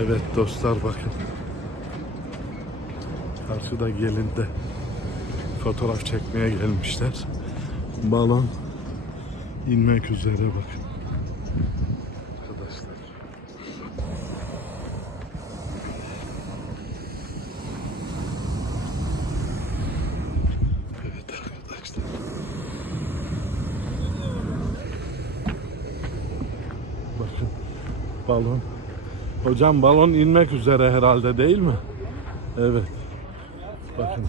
Evet dostlar bakın. Karşıda gelin de fotoğraf çekmeye gelmişler. Balon inmek üzere bakın. Arkadaşlar. Evet arkadaşlar. Bakın balon. Hocam balon inmek üzere herhalde değil mi? Evet. Bakın.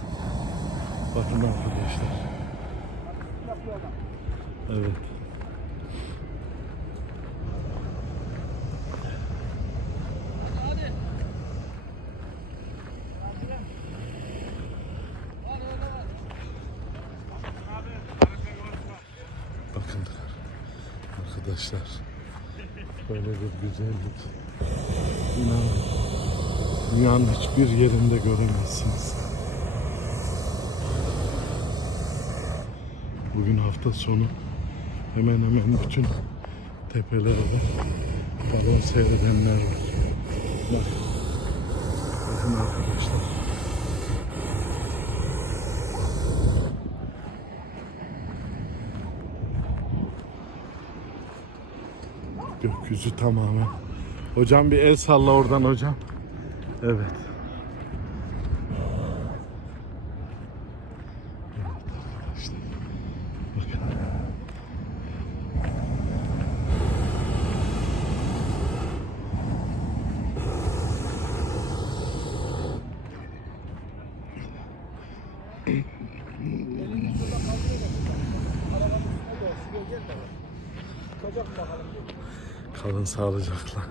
Bakın arkadaşlar. Evet. Bakın arkadaşlar. Böyle bir güzellik. İnanın. Dünyanın hiçbir yerinde göremezsiniz. Bugün hafta sonu hemen hemen bütün tepelerde balon seyredenler var. Bak. Bakın arkadaşlar. Gökyüzü tamamen. Hocam bir el salla oradan hocam. Evet. Evet. Bakın. Kalın sağlıcakla.